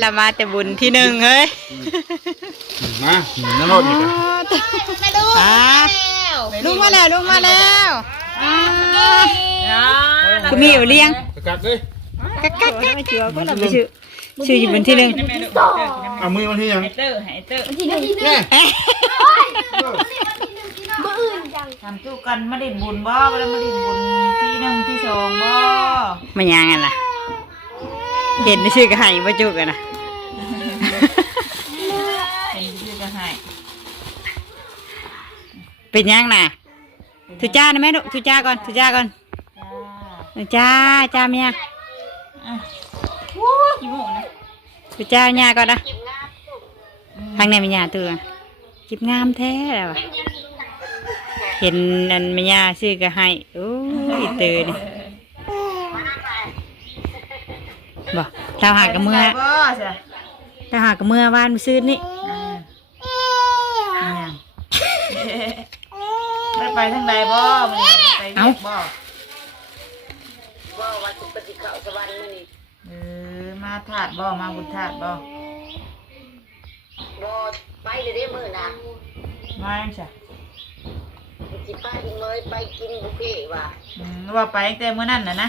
เรามาแต่บุญที่หนึ่งเฮ้ยมาหนึ่งนรกอีกอะไม่รู้อ่าลุงมาแล้วลุงมาแล้วอ่าคุณมีอยู่เลี้ยงประกาศเลยกักกักกักไม่เชื่อก็เราไปชื่อชื่ออยู่บนที่หนึ่งเอามือวันที่ยังเตอร์ให้เตอร์ที่หนึ่งที่หนึ่งแน่เอ๊ะมืออื่นจังทำตู้กันมาดินบุญบ่มามาดินบุญที่หนึ่งที่สองบ่มันยังไงล่ะเห็นชื่อก็ให้มาจุกกันนะ เป็นชื่อจะให้ เป็นยังน่ะทุจ้านะแม่ลูกทุจ้าก่อนทุจ้าก่อนจ้าจ้าจ้าเมียอะวู้ยี่โมงนะทุจ้าเมียก่อนนะทางในมียาตัวจิบงามแท้แล้วอะเห็นนันมียาชื่อก็ให้โอ้ยเตือนบอกเราหากับเมื่อไปบ่จ้ะเราหากับเมื่อวานมื้อซื้อนี่ ไม่ไปทางใดบ่มันไปเรียกบ่เออมาถาดบ่มาบุญถาดบ่บอไปเลยได้มือนะมาจังจ้ะสิป้าอีเมยไปกินบุฟเฟ่ต์ว่ะอืมว่าไปตั้งแต่มื้อนั้นน่ะนะ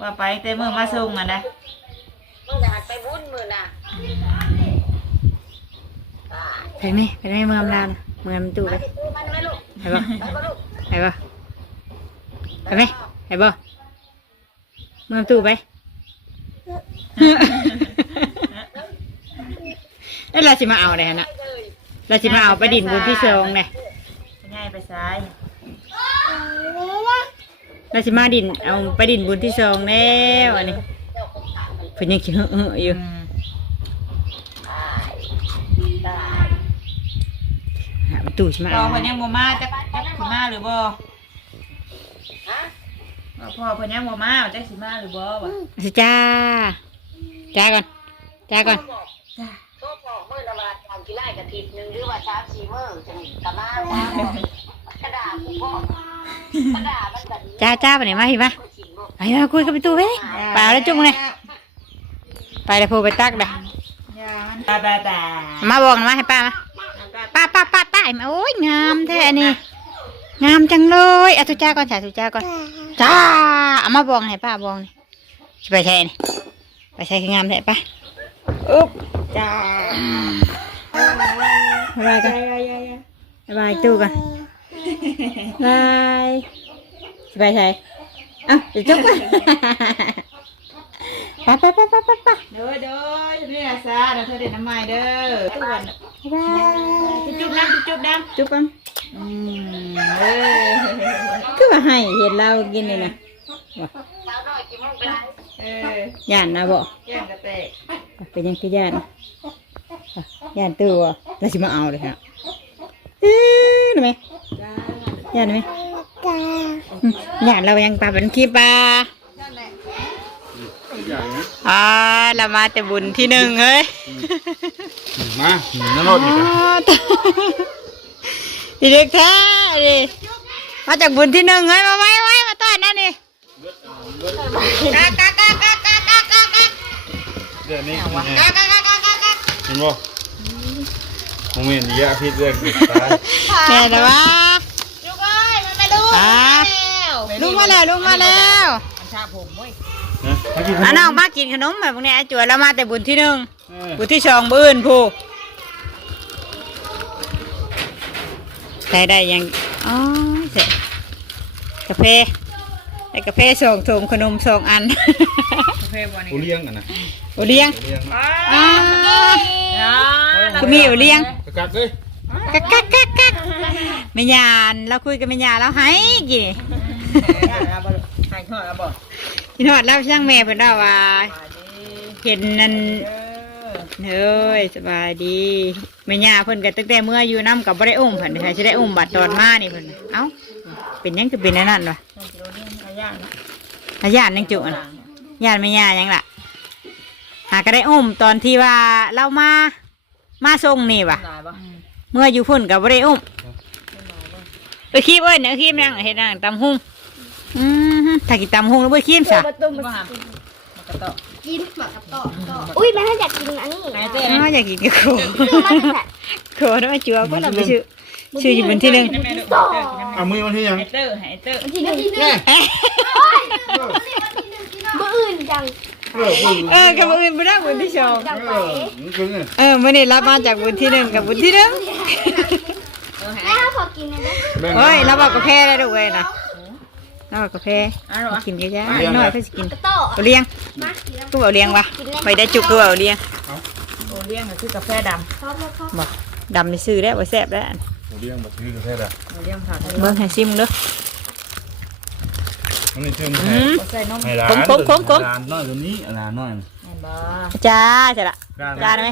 ว่าไปตั้งแต่มื้อมาส่งอะนะมือนะหันไปบุญมือนะอ่าไปไหมไปไหมเมืองลาวนะเมืองมันตู้ไปไปซื้อ มันไหมลูกไปบ่ไปก็ลูกไปบ่ไปไหมไปบ่เมืองตู้ไปเอ้ยเราสิมาเอาเลยนะเลยเราสิมาเอาไปดินบุญที่เชงเนี่ยง่ายไปซ้ายเราสิมาดินเอาไปดินบุญที่เชงแล้วอันนี้เพิ่นยังคิดเฮ้อๆอยู่ อืมหาประตูสิมาพ่อเอาเพิ่นยังบ่มาจักจักสิมาหรือบ่ฮะว่าพ่อเพิ่นยังบ่มาจักสิมาหรือบ่วะสิจ้าจ้าก่อนจ้าก่อนบอกโทษบอกมือละมาทำกี่ไร่กระถิบหนึ่งหรือว่าสามสี่มือจังกะมาว่ากระดาษผมบอกกระดาษมันแบบจ้าจ้าไปไหนมาพี่มาก็ชิงลูกไปมาคุยกับประตูไปไปเอาแล้วจุ้งเลยไปแล้วพูไปตักเลยอย่ามันตาตาตามาบอกนะมาให้ป้ามา ป้าป้าป้าตายมาโอ้ยงามแท้อันนี่งามจังเลยเอาทุจ้าก่อนจ้าทุจ้าก่อนจ้าเอามาบอกให้ป้าบอกนี่สิไปใช่นี่ไปใช่คืองามแท้ป้าอุ๊บจ้าบ๊ายบายกันบ๊ายบายตู้กันบายสิไปใช่เอ้าเดี๋ยวจุ๊บกันไปไปไปไปไปไปเด้อเด้อนี่ล่ะซาเด้อเธอเด็ดน้ำใหม่เด้อทุก วันบายจุ๊บๆน้ำจุ๊บๆน้จุ๊บกันำอืมเออคือว่าให้เห็นเรากินนี่นะสาวน้อยกี่โมงกันเออย่านนะบอกแก้มกระเตะเป็นยังคือย่านอะย่านตัวแล้วสิมาเอาเลยฮะเอ๊ะได้ไหมย่านได้ไหมอืมย่านเรายังปลาเป็นขี้ปลา อย่างนี้อ่าเรามาแต่บุญที่หนึ่งเฮ้ยมาหนึ่งนรกอีกอะดีเด็กแท้ดิมาจากบุญที่หนึ่งเฮ้ยมาไว้ไว้มาต้อนนั่นนี่กากากากากากากากาเดือนนี้เป็นไงกากากากากาเห็นบ่โมเมนต์เยอะพี่เรื่องเด็กตายแม่แต่ว่าลูกเอ้ยมันไม่รู้อ่าลุงมาแล้วลุงมาแล้วมันชาผมเว้ยนะมากินขน อะมน้องมากินขนมแบบพวกนี้ไอ้จวยเรามาแต่บุญที่หนึ่งเออบุญที่สองบุญผู้ได้ได้ยังอ๋อเสร็จกาแฟได้กาแฟสองถุงขนมสองอันโอเคบ่นี่กูเลี้ยงกันนะโอเลี้ยงกูเลี้ยงอ่าย่าคือมีโอเลี้ยงประกาศเลยกักกักกักกักไม่ยานเราคุยกับไม่ยานเราให้กี่ย่าแล้วบ่ลูกให้ทอดแล้วบ่ที่นอดเราช่างแม่เพิ่นเราว่ามาดิเห็นนั่นเด้อเฮ้ยสบายดีแม่ย่าเพิ่นก็ตั้งแต่เมื่ออยู่น้ำกับบ่ได้อุ้มเพิ่นค่ะสิได้อุ้มบัดตอนมานี่เพิ่นเอ้าเป็นหยังคือเป็นอันนั่นวะต้องกิโลเดียวให้ย่างนะอาญาติยังจุอันญาติแม่ย่ายังล่ะหาก็ได้อุ้มตอนที่ว่าเรามามาส่งนี่ว่ะได้บ่เมื่ออยู่พุ่นกับบ่ได้อุ้มไปคีบเอ้ยเนื้อคีบยังเฮ็ดนั่งตำหุ่งอืม ถ้ากินตำหุ่งแล้วบ่คีบซะบ่ตุ้มบ่หามมันก็ตอกินหมักกับต่อต่ออุ้ยแม่ถ้าอยากกินอันนี้ไอ้เต้อ๋ออยากกินกับโคซื้อมาตั้งแต่โคแล้วมาจัวก็เราไปชื่อชื่ออยู่บนที่หนึ่งต่อเอามือวันที่ยังไอ้เตอร์ไอ้เตอร์วันที่หนึ่งที่หนึ่งแน่เอ๊ะเมื่ออื่นจังเออมือเออกับอื่นไม่ได้บนที่สองจังเอไปอมันคือไงเออมื่อนี้รับมาจากบนที่หนึ่งกับบนที่หนึ่งแม่ขอกินหน่อยนะแบ่งโอ้ยเราบอกกาแฟได้ด้วยนะ เราบอกกาแฟอ้าวเหรอกินเยอะๆน้อยเพื่อสิกินต่อเอาเลี้ยงมากินแล้วกูเอาเลี้ยงวะไปได้จุกกูเอาเลี้ยงโอเลี้ยงก็คือกาแฟดพร้อมแล้วครับบอกดำไปซื้อได้บ่แซ่บได้วเลี้ยงแบบนี้ก็แค่ละำโอเลี้ยงผักเบิ่งให้ซิมเด้อมันนี่เชื่อมอืมใส่นมให้ร้านขมขมขมร้านน้อยตัวนี้ร้านน้อยแม่นบ่จ้าจ้ะละร้านจ้าได้ไหม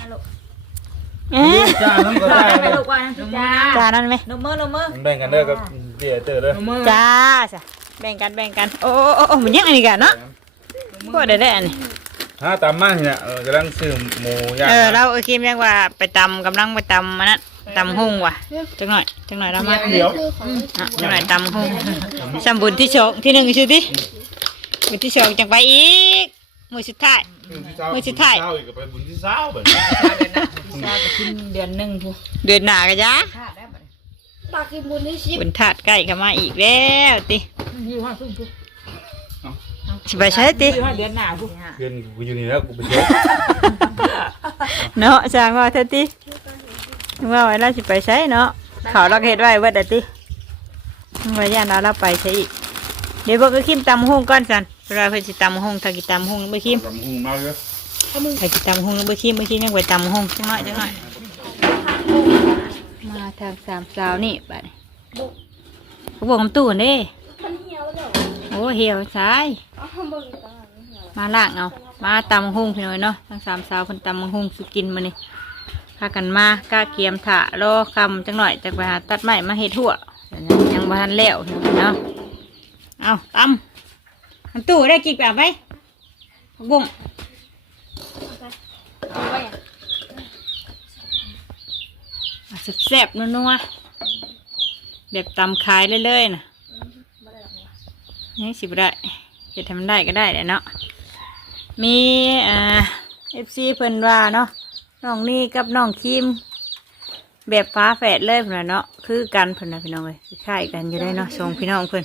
เอ๊ะจ้าน้ำก็ได้ไปเลยลูกว่าจ้าจ้านั่นไหมนมมือนมมือมันแบ่งกันเด้อกับเดี๋ยวเจอเด้อนมมือจ้าจ้ะ แบ่งกันแบ่งกันโอ้โอ้โอ้มันยังอันนี้กันเนาะพวกได้ได้อันนี้ถ้าตามมาเนี่ยเออกำลังซื้อหมูย่างเออเราเออคิมยังว่าไปตำกำลังไปตำมันนั้นตำหุ่งว่ะจังหน่อยจังหน่อยเรามาเดี๋ยวคือของอะจังหน่อยตำหุ่งสมบุญที่สองที่หนึ่งชื่อที่บุญที่สองจังไปอีกมือสุดท้ายมื้อสุดท้ายเช้าอีกก็ไปบุญที่เช้าแบบเดือนหน้าพิซซ่าจะขึ้นเดือนหนึ่งพูเดือนหน้ากันยะค่าได้บ่ ปลากินบุญที่ชิปบุญถาดใกล้เข้ามาอีกแล้วติยี่ห้อซึ่งพูสิไปใช้ติยี่ห้อเดือนหน้าพูเพื่อนกูอยู่นี่แล้วกูไปเที่ยวเนาะสร้างว่าเถอะติว่าไว้เราสิไปใช้เนาะเขาเราก็เฮ็ดไว้เบิดอะติว่าย่านเราเราไปใช้อีกเดี๋ยวเบิ่งก็คิมตำหุ่งก่อนสันเวลาเพิ่นสิตำหุ่งถ้ากินตำหุ่งบ่คิมกับหูมาเลยถ้ากินตำหุ่งบ่คิมบ่คิมยังไปตำหุ่งจังหน่อยจังหน่อยมา ทางสามสาวนี่บัดนี้เขาบอกคำตู้นี่มันเหี่ยวแล้วโอ้เหี่ยวซ้ายอ๋อเบิ่งตาเหี่ยวมาล่างเอามาตำหุ่งพี่น้อยเนาะทั้งสามสาวคนตำหุ่งสุกินมานี่พากันมากล้าเกียมถะรอคำจังหน่อยจากไปหาตัดไม้มาเฮ็ดทั่วเดี๋ยวนี้ยังบ้านแล้วเนาะเอาตำมันตู้ได้กี่แบบไหมผักบุ้งเอาไว้อะอะ แซ่บๆนัวๆแบบตำขายเรื่อยๆนะนี่สิบได้เฮ็ดทำได้ก็ได้แหละเนาะมีอ่าเอฟซีเพิ่นว่าเนาะน้องนี่กับน้องคิม แบบฟ้าแฝดเลยเพิ่นน่ะเนาะคือกันเพิ่นนะพี่น้องเลยคล้ายกันอยู่ได้เนาะสองพี่น้องเพิ่น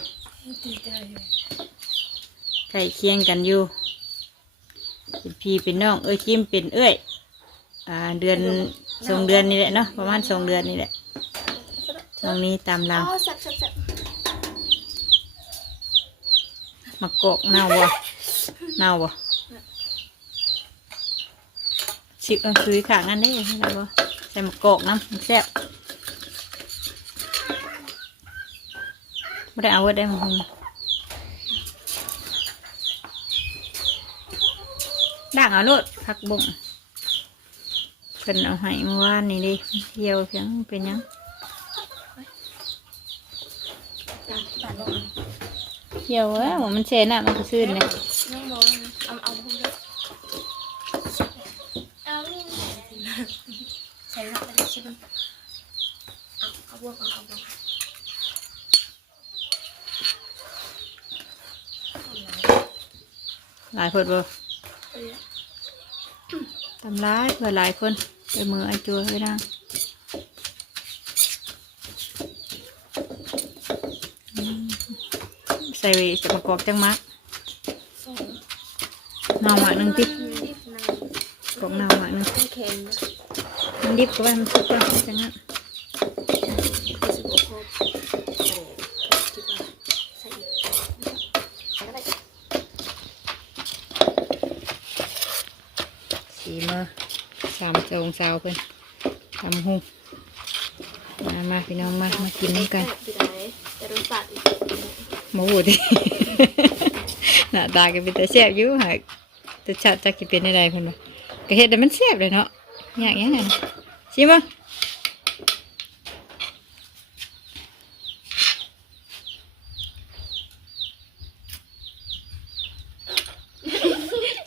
ใกล้เคียงกันอยู่เป็นพี่เป็นน้องเอ้ยคิมเป็นเอ้ยอ่าเดือน สองเดือนนี่แหละเนาะประมาณสองเดือนนี่แหละน้องนี้ตามหลังอ๋อแซ่บแซ่บแซ่บมากอกเน่าบ่เน่าบ่ชิบเอาซื้อขางอันนี้ให้ได้บ่ใส่มะกอกน้ำมันแซ่บไม่ได้เอาไว้ได้มั้งด่างเอาโลดผักบุ้ง เพิ่นเอาให้เมื่อวานนี่ดิเที่ยวเพียงเป็นยังเที่ยวเอ้ยว่ามันเชน่ะมันก็ซื่นเลยน้องบอกเอาเอาพุ่งเลยเอานี่ใส่ลงไปชิปเอาเอาบวกเอาบวกหลายคนบ่ทำร้ายเพื่อหลายคน ไปมือไอจัวไปนางอืมใส่ใส่ประกอบจังมักเนาหมากหนึ่งติกอกเนาหมากหนึ่ง ไม่เค็มนะ มันดิบก็ว่ามันสุกแล้วจังงั้น รู้สึกว่าครบคิดว่าใส่อีกก็ได้ สีมือ สามจงสาวเพิ่นทำหูมามาพี่น้องมามากินด้วยกันคืออะรแต่รสชาติอีกหมูดิหน้าตาก็เป็นแต่แซ่บอยู่หากแต่ชาติจะกินเป็นได้คนบ่ก็เฮ็ดแต่มันแซ่บเลยเนาะอย่างเงี้ยชิมบ่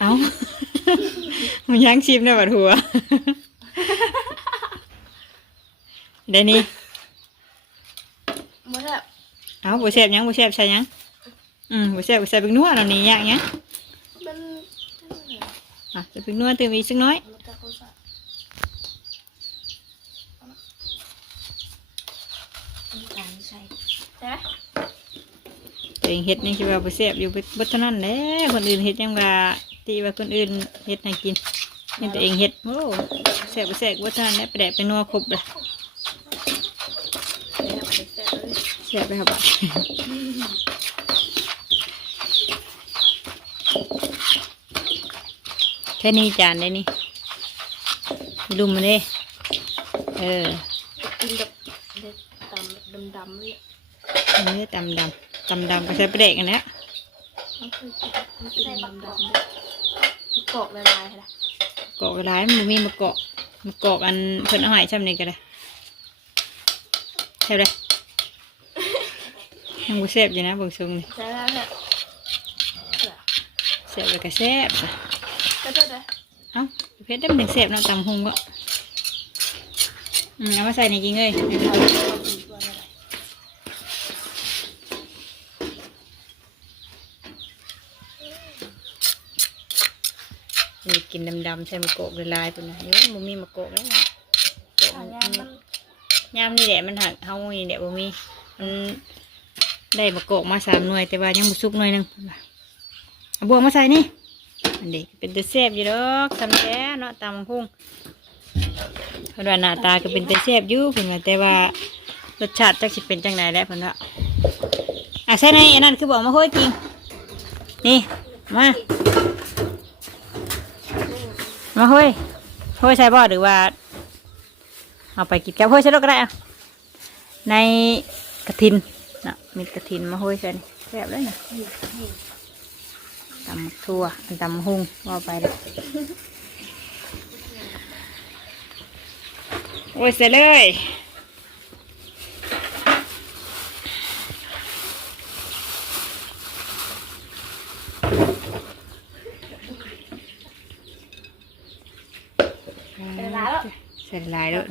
เอา มันยังชิมในบัดหัวได้นี่มันแบบเอาบ่แซ่บหยังบ่แซ่บใช่หยังอืมบ่แซ่บบ่แซ่บเป็นนัวแล้วนี่ยากหยังมันอะจะเป็นนัวตื่นอีกสักน้อยมันจะเขาใส่น้ำตาลใส่ใช่ไหมตัวเองเฮ็ดนี่คือว่าไปแซ่บอยู่ไปบดเท่านั้นแหละคนอื่นเฮ็ดยังว่าตีว่าคนอื่นเฮ็ดให้กิน นี่ตัวเองเฮ็ดโอ้แซ่บไปแซ่บบดเท่านั้นแหละไปแดกไปนัวครบเลยเดี๋ยวเอาไปใส่เลยแซ่บไปครับบ่แค่นี้จานได้นี่ดุมมาเด้เออกินแบบเด็ดดำดำๆเลยอันนี้ตำดำตำดำก็ใช้ประเด็กอันเนี้ยมันเคยกินมันเป็นดำดำๆเลยมันกรอกละลายค่ะเกาะเวลามันบ่มีมาเกาะมาเกาะอันเพิ่นเอาใหายช่ำนี่ก็ได้ใช่เลยยังบ่แซ่บอยู่นะเบิ่งซุงนี่ใช่แล้วเนี่ยแซ่บแล้วก็แซ่บจ้ะก็ได้เลยเอ้าเพชรได้มันถึงแซ่บเนาะตำหงก็อืมเอามาใส่ในกินเลยนี่กิน ดำๆใส่มะโกะละลายปุ่นนะเดี๋ยวมันมีมะโกะแล้วนะโกะอัมันนนี้มันยามนี่แหละมันหักเฮานี่แหละบ่มีมันได้มะโกะมาสามหน่วย แต่ว่ายังบ่สุกหน่วยหนึงเอาบวงมาใส่นี่อันเด็กเป็นตะแซ่บอยู่ดอกทำแท้เนาะตำพุ่งเพิ่นว่าหน้าตาก็เป็นตะแซ่บอยู่เพิ่นว่าแต่ว่ารสชาติจักสิเป็นจังไดแหล้วเพิ่นว่าอะใส่ในอันนั้นคือบอกมาโหยจริงนี่มา มาเฮ้ยเฮ้ยใช่บ่หรือว่า เอาไปกินกับห้ยใช่รถก็ได้อะในกระถินนะมีกระถินมาห้ยใช่นี่แซ่บเลยนะตำทั่วตำหุ่งว่าไปเลยโอ้ยเสร็จเลย เสร็จหลายแล้ว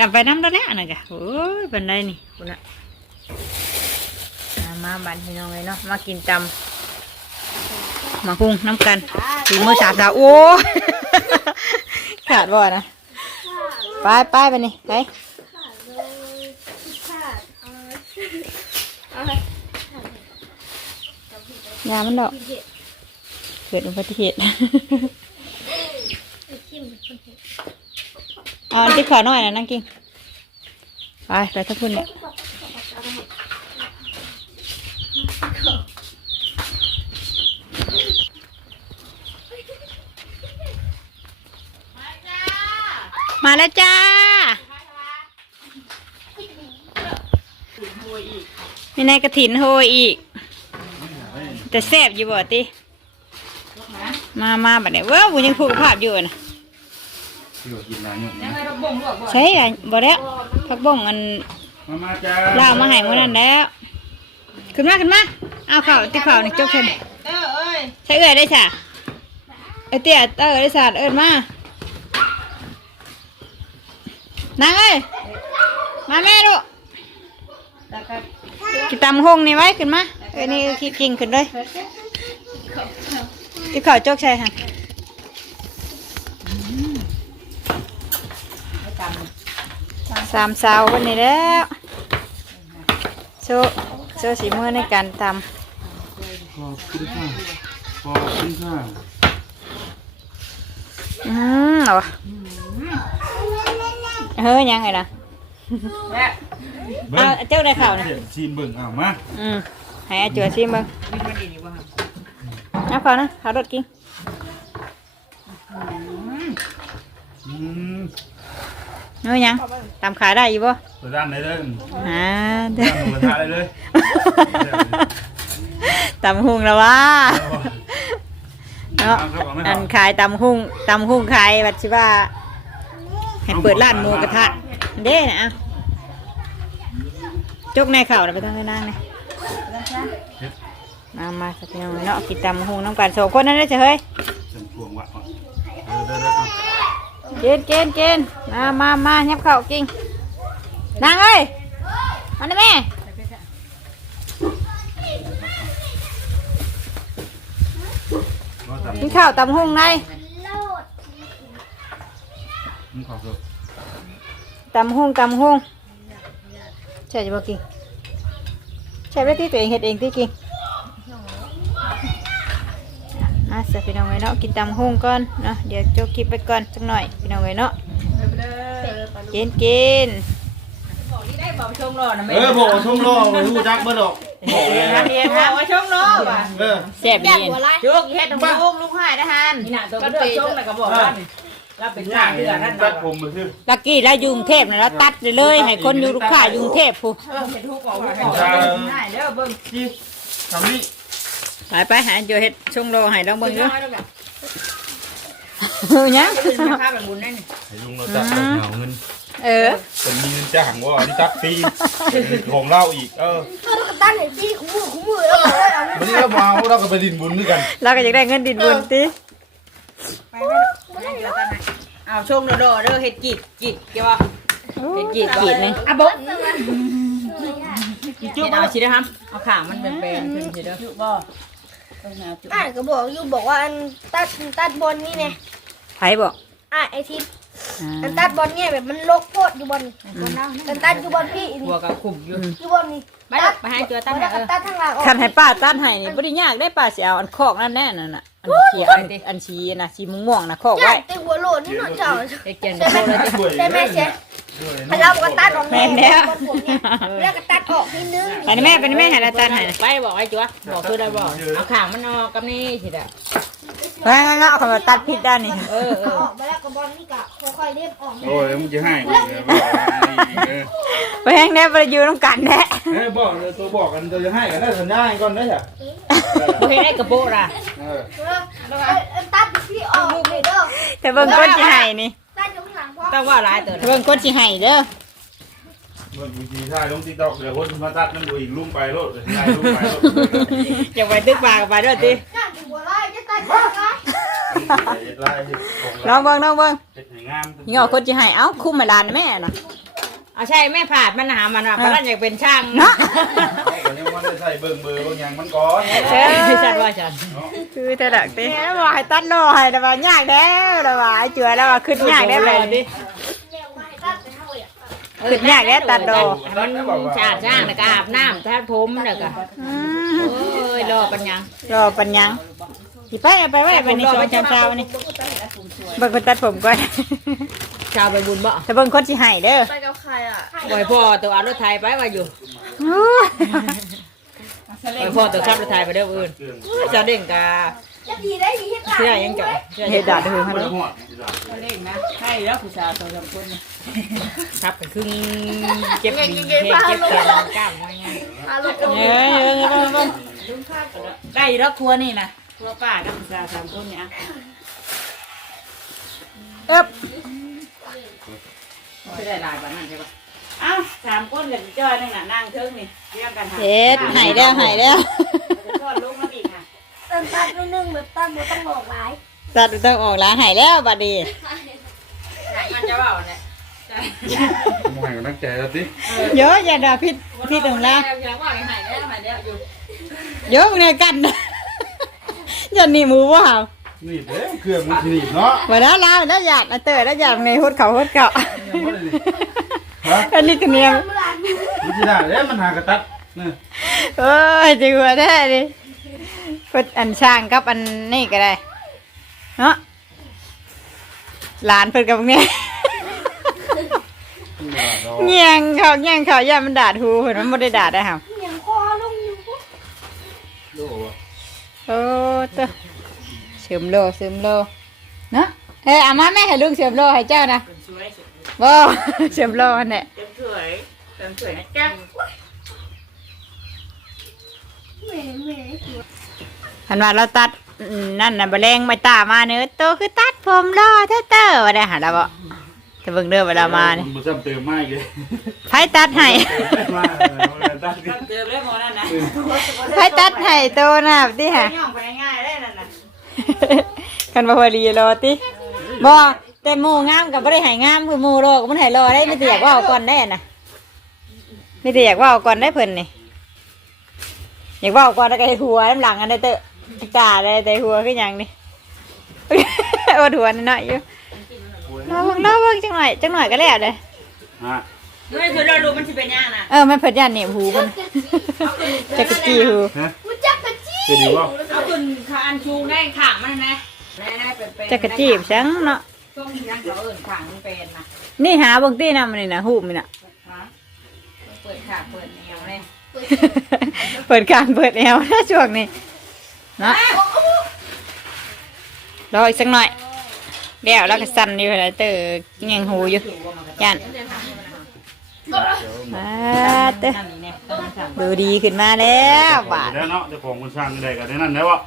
เอาไปน้ำแล้วแหละนะกะโอ้ยเป็นไรนี่คุณอะมามาบันพี่น้องเลยเนาะมากินตำมาคุ้งน้ำกันถึงมือสามสาวโอ้ยขาดบ่นะไปไปไปนี่ไปยามันดอกเกิดอุบัติเหตุเอาอันที่ขาหน่อยนะนั่งกินไปไปทับพุ่นเนี่ยมาแล้วจ้ามีนายกระถินโฮยอีก แต่แซ่บอยู่บ่ติ มามาบัดนี้เว้าวยังพูดภาพอยู่นะที่ว่ากินนานอยู่ยังไงเราบ่งลวกบ่ใช่อะบ่แล้วพักบ้องอันมามาจ้าล่างมาใหายมื้อนั้นแล้วขึ้นมาขึ้นมาเอาเข่าที่เข่านี่จกเช่นเออเอ้ยใช้เอื้อยได้จ้ะเอ้ยเตี้ยเอ้ยได้สาดเอิ้นมานางเอ้ยมาแม่ลูกแล้วก็กินตำหงนี่ไว้ขึ้นมาเอ้ยนี่คิดกิงขึ้นเลย ที่เข่าจกใช่ค่ะไม่ตำสามสาววันนี้แล้วโชว์โชว์สีมือในการตำขอบคุณค่ะขอบคุณค่ะอืมเอาวะเฮ้ยยังไงนะแม่เบิ้เอางเจ้าได้ข่าวนะเดี๋ยวชิมเบิ่งเอามาอืมให้อาจัวชิมเบ้างมีมันดีบ่ฮะ เอาข่าวนะข่าวรถกินอืมเฮ้ยยังตำขายได้อยู่บ่เปิดร้านไหนเด้ออ่าเด้อร้านหมูกระทะได้เลยตำหุงแล้ววะเนาะอันขายตำหุงตำหุงขายวัดชิว่าให้เปิดร้านหมูกระทะเด้นะอะจกในข่าวแล้วไปตั้งได้นั่งเลย มามาสักหน่อยเนาะกินตำหุงน้ำกันสองคนนั่นได้เฉยเฮ้ยเส้นพวงวะเออเด้อเด้เอาเกณฑ์เกณฑ์เกณฑ์มามามายับเข่ากินนางเอ้ยมาได้แม่ก็ตามกินข้าวตำหุงในมึงขอโทษตำหุงตำหุงใช่จะบอกกินใช่ไหมที่ตัวเองเฮ็ดเองที่กิน อะเสร็จพี่น้องไว้เนาะกินตำหุ่งก่อนเนาะเดี๋ยวโจกคลิปไปก่อนสักหน่อยพี่น้องไว้เนาะกินกินได้บอกชมรอนะเออบอกว่าชุ่มรอไม่รู้จักเบ่ดอกบอกเลยนะเรียนนะว่าชมรอว่ะเออแซ่บดีจุกเฮ็ดของลุงลุงหายได้ฮันนี่น่ะตัวก็เดือดชมแล้วก็บอกว่าเราเป็นหน้าเดือดนั่นตัเราดผมมาซื้อตะกี้เราอยู่กรุงเทพนะเราตัดเลยเลยให้คนอยู่ลูกค้าอยู่กรุงเทพผู้เออเห็นทุกบอกว่าง่ายเด้อเบิ่งที่ทำนี่ ไปไปหาโยเฮ็ดชงโลให้ลองเบิ่งดูเออยังค่าเป็นบุญได้นี่ให้ลุงเราตัดเอาเหงาเงินเออเป็นมีเงินจ้างว่าอันนี้ตัดฟรีของเล่าอีก เออตั้งเห็นพี่คุ้มือคุ้มือแล้วเลยเอาวันนี้เรามาเราก็ไปดินบุญด้วยกันเราก็อยากได้เงินดินบุญติไปไปเดี๋ยวตันเอาชมรอเด้อเฮ็ดกีดกีดเกี่ยวว่าเฮ็ดกีดกีดหนึงอะบ่จุ๊บเอาสิเด้อครับเอาข้างมันเป็นๆขึ้นสิเด้อจุ๊บ บ่อ่านก็บอกอยู่บอกว่าอันตัดตัดบอลนี่ไงไผบอกอะไอทิพย์อ่อัานตัดบอลเนี่ยแบบมันลกโพดอยู่บอลนี่อันตัดอยู่บอลพี่หัวกับขุมอยู่ อยู่บอลนี่ไปลูกไปให้เจอตั้งแต่แล้วเอก็อ ตัดทางหลังออกคันให้ป้าตัดให้นี่บ่ได้ยากได้ป้าสิเอาอันคอกนั่นแน่นั่นน่ะ อันเขียวอันอันชีน่ะชีม่วงๆน่ะคอกใช่ไว้ แต่หัวโหลนนี่หน่อยเจ้า ไอ้เกียนใช่ไหมด้วยใช่ไหมเชฟ พเราก็ตัดออกแล้วก็ตัดออกนิดนึงไปนี่แม่ไปนี่แม่ให้เราตัดให้น่ะไปบอกไอ้จัวบอกคือได้บอกเอาข้างมันออกกับนี่สิเด้อไปงั้นๆเอาคำว่าตัดผิดด้านนี่เออเอเอาอออกไปแล้วก็บอลนี่ก็ค่อยๆเรียบออกโอ้ยมึงจะให้เออไปแฮงแน่บ่ได้อยู่นํกันแน่เฮ้ยบอกเลยตัวบอกกันตัวจะให้กันได้สัญญาก่อนได้จ้ะบ่เฮ็ดได้กระโปรงล่ะเออตัดพี่ออกเลยเด้อแต่เบิ่งคนสิให้นี่ ตัดอยู่ข้างหลังพ่อต้องว่าหลายตัวแต่เบิ่งคนสิให้เด้อเมื่อกี้ท่ายลงติ๊กต็อกเดี๋ยวคนมาตัดนั่นดูอีกลุ่มไปโลดเลยลุมไปโลดอยากไปตึกปลาก็ไปเด้อตินั่นอยู่หัวไร่จะตัดหัวไร่ไล่ของลองเบิ่งลองเบิ่งเป็นงามนี่เอาคนสิให้เอ้าคุ้มให้หลานแม่น่ะ เอาใช่แม่ผาดมันหามันว่าเพราะนั่นอยากเป็นช่างเนาะวันนี้มันได้ใส่เบิ่งเบอร์บางอย่างมันก่อนเออฉันว่าฉันคือเธอดักติแล้วบอกให้ตัดโลให้แต่ว่ายากแล้วแต่ว่าไอ้จัวแล้วว่าขึ้นยากได้แบบนี้ตัดไปเท่าไหร่ขึ้นยากแล้วตัดโลมันชาช่างแล้วก็อาบน้ำทัดผมแล้วก็อืมโอ้ยรอปัญญังรอปัญญังสิไปเอาไปไว้บัดนี้สองเช้าๆนี่เบิ่งคนตัดผมก่อน ชาวไปบุญบ่ถ้าเบิ่งคนสิให้เด้อไปกับใครอะปล่อยพ่อตัวเอารถไทยไปว่าอยู่ปล่อยพ่อตัวขับรถไทยไปเด้ออื่นจะเด้งกาจะดีได้ดีที่สุดเสื้อยังจ่อยเฮ็ดดาดเด้อหัหั่นวเด้อหัวเด้งนะให้แล้วผู้ชายตัวสามคนทับกันครึ่งเจ็บดีเจ็บเจ็บแขนกล้ามว่าไงอารมณ์เอ้ยเอ้ยเอ้ยเอ้ยได้แล้วครัวนี่นะครัวป้ากับผู้ชายสามคนเนี่ยเอ๊บ ไม่ได้ลายแบบนั้นใช่ปะอ้าวสามคนกับจ้อยนั่งน่ะนั่งเทิงนี่เรียงกันหาเฮ็ดให้แล้วให้แล้วจะทอดลูกมาอีกค่ะตัดตัดนิดนึงแบบตัดไม่ต้องหลอกหลายตัดต้องออกล้างให้แล้วบัดนี้ไหนมันจะว่าเนี่ยมองกันตั้งใจแล้วสิเยอะอย่าด่าผิดผิดตรงละอยากว่าหายแล้วหายแล้วอยู่เยอะเนี่ยกันอย่าหนีหมูว่า นี่เด้เครื่องมันหนีบเนาะ วันนั้นลาแล้วอยากนะเตอแล้วอยากในฮดเขาฮดเก่าฮะ อันนี้ก็เนียมมันที่ได้เด้มันหากระตัดนี่เอ้ยจริงว่าแท้ดิเพิ่นอันช่างกับอันนี่ก็ได้เนาะหลานเพิ่นกับเนี่ยเงียงเขาเงียงเขาอย่ามันดาดหูเพิ่นมันบ่ได้ดาดได้ครับอย่างคอลงอยู่โอ้โหโอ้เตอ เสริมโลเสริมโลเนาะเอ้ยเอามาแม่ให้ลุงเสริมโลให้เจ้านะสวยบ่เสริมโลนั่นแหละเต็มสวยเต็มสวยนะจ๊ะเหม่เหม่หันว่าเราตัดอืมนั่นน่ะบ่แรงไม่ตามาเนื้อะโตคือตัดผมรอเด้อเต้อว่าได้หาแล้วบ่แต่เบิ่งเด้อเวลามานี่มันซ้ำเติมไม่เลยไผตัดให้มาตัดเติมเลยหมอนั่นนะไผตัดให้โตน่ะติหะย่องไปง่ายๆได้นั่นน่ะ คันบ่พอดีรอติบ่แต่หมู่งามก็บ่ได้ให้งามคือหมู่รอก็มันให้รอได้มีแต่อยากเว่าเอาก่อนได้น่ะมีแต่อยากเว่าเอาก่อนได้เพิ่นนี่อยากเว่าเอาก่อนแล้วก็ให้หัวน้ำหลังอันได้เตอะตาได้แต่หัวคือหยังนี่โอดหัวนิดหน่อยอยู่รอเบิ่งรอเบิ่งจังหน่อยจังหน่อยก็แล้วเลยฮะด้วยคือเรารู้มันสิเป็นยังนะเออมันเพิ่นย่านเหน็บหูมันจักรจี้หูฮะจะดีว่าเอาคุณขาอันชูได้ข้างมันนะแน่ๆเป็นๆจักรจี้จังเนาะช่วงที่ยังเขาเอิ้นข้างมันเป็นนะนี่หาเบิ่งตี้นำมันนี่นะหูมันน่ะฮะเปิดขาเปิดแนวเลยเปิดกลางเปิดแอวนะช่วงนี้เนาะรออีกสักหน่อยเดี๋ยวแล้วก็สั่นอยู่แล้วเตอยังหูอยู่ย่าน มาเตอนั่นนี่เนี่ยต้องสั่งดูดีขึ้นมาแล้วบาดแล้วเนาะเจ้าของคนสร้างได้กันได้นั่นแล้ววะ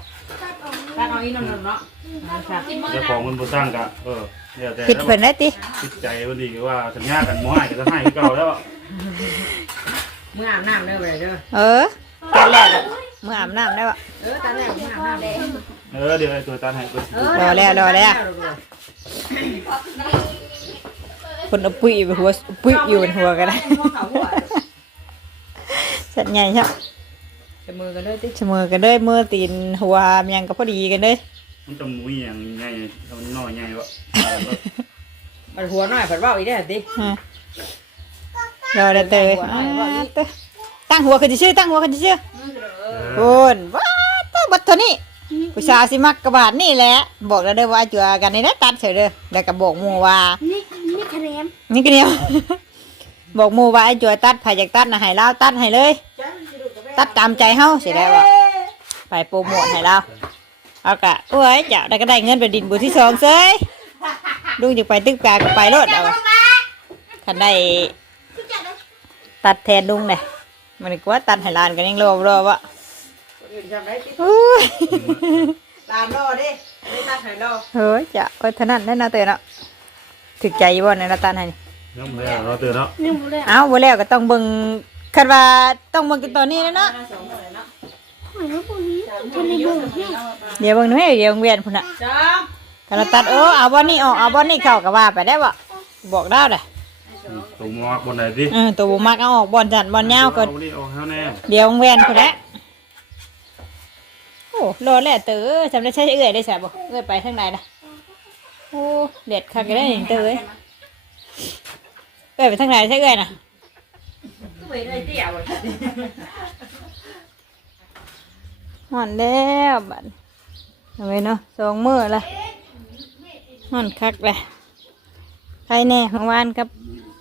ถ้าเอาอีนนท์เนาะเอาสั่งเจ้าของคนบ่สร้างกะเออเดี๋ยวแต่ผิดเพิ่นได้ติคิดใจวันดีว่าสัญญากันบ่ให้ก็จะให้คือเก่าแล้วอะเมื่ออาบน้ำเด้อไปเด้อเออตอนแรกอะเมื่ออาบน้ำได้ปะเออตอนแรกเมื่ออาบน้ำเลยเออเดี๋ยวไอ้ตัวตาให้เพิ่นรอแล้วรอแล้ว คนเอาปุ้ยไปหัวปุ้ยอยู่บนหัวกันได้สัตว์ใหญ่ใช่ไหมจะมือกันเลยติเสมอกันเลยมือตีนหัวมันยังก็พอดีกันเลยมันจะมุ้ยอย่างใหญ่มันน้อยใหญ่วะมันหัวหน่อยผัดว่าอีได้ติฮะรอแล้วเตยอ่าเตยตั้งหัวขึ้นชื่อตั้งหัวขึ้นชื่อโอนว้าตั้งบัดเท่านี้ผู้ชายสิมักกระบาดนี่แหละ บอกแล้วเด้อว่าจัวกันนี่นะตัดเฉยเด้อแล้วก็บอกหมู่ว่า นี่นี่คะแนนนี่ก็เดียว บอกหมู่ว่าไอ้จัวตัดไผอยากตัดนะให้เราตัดให้เลย ตัดตามใจเฮาสิได้บ่ไปโปรโมทให้เราเอากะโอ้ยจะได้ก็ได้เงินไปดินบุญที่สองเซยลุงจะไปตึกกาก็ไปรถเอาคันได้ตัดแทนลุงเลยมันกว่าตัดให้หลานกันยังรอรอวะอื่นจำได้ติอุ้ยตามรอดิไม่ตัดให้รอเฮ้ยจะเอ้ยเท่านั้นแน่นอนเตือนเนาะ ถึกใจบ่ในนาตาลให้นี่น้ำแล้วเราเตือนเนาะนี่บุเล่เอ้าบ่แล้วก็ต้องเบิ่งคันว่าต้องเบิ่งกันตอนนี้แล้วเนาะหอยน้ำปูนี้ทำในเบื่อเนี่ยเดี๋ยวเบิ่งหนูให้เดี๋ยวเวียนพุ่นน่ะจ้าถ้าเราตัดเออเอาบอนนี่ออกเอาบอนนี่เข้าก็ว่าไปได้บ่บอกได้เด้อตัวมอกบนไหนดิเออตัวบ่มักเอาออกบอนจันบอนยาวก็เอานี่ออกเท่าแน่เดี๋ยวเวียนพุ่นแหละโอ้รอแล้วเตอจำได้ใช่เอื้อยได้ใช่บ่เอื้อยไปทางไหนล่ะโอ้เด็ดคักก็ได้นี่เตอเอ้ยเอื้อยไปทางไหนใช่เอื้อยน่ะไปได้เดี่ยวห่อนแล้วบัดเอาไว้เนาะสองมื้อละห่อนคักเลยใครแน่เมื่อวานกับ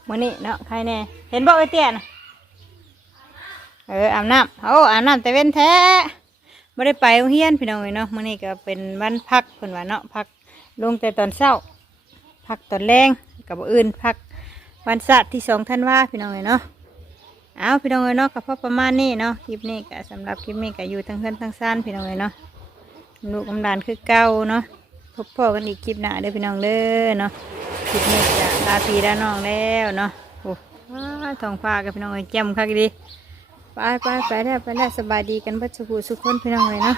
มื้อนี้เนาะใครแน่ เห็นบ่ไอ้เตี้ยน่ะเอออาบน้ำโอ้อาบน้ำแต่เว้นแท้ไม่ได้ไปโรงเรียนพี่น้องเอ้ยเนาะมื้อนี้ก็เป็นวันพักเพิ่นว่าเนาะพัก ลงแต่ตอนเช้าพักตอนแรงกับอื่นพักวันศาสตร์ที่สองธันว่าพี่น้องเอ้ยเนาะเอาพี่น้องเอ้ยเนาะก็พอประมาณนี้เนาะคลิปนี้ก็สำหรับคลิปนี้ก็อยู่ทั้งเพื่อนทั้งซ่านพี่น้องเอ้ยเนาะลูกกำดานคือเก่าเนาะพบพ่อกันอีกคลิปหน้าเด้อพี่น้องเด้อเนาะคลิปนี้จะลาพี่ลาน้องแล้วเนาะโอ้ท้องฟ้ากับพี่น้องเอ้ยแจ่มคักดีไปไปไปแล้วไปแล้วสบายดีกันเบัดสุขสุขคนพี่น้องเอ้ยเนาะ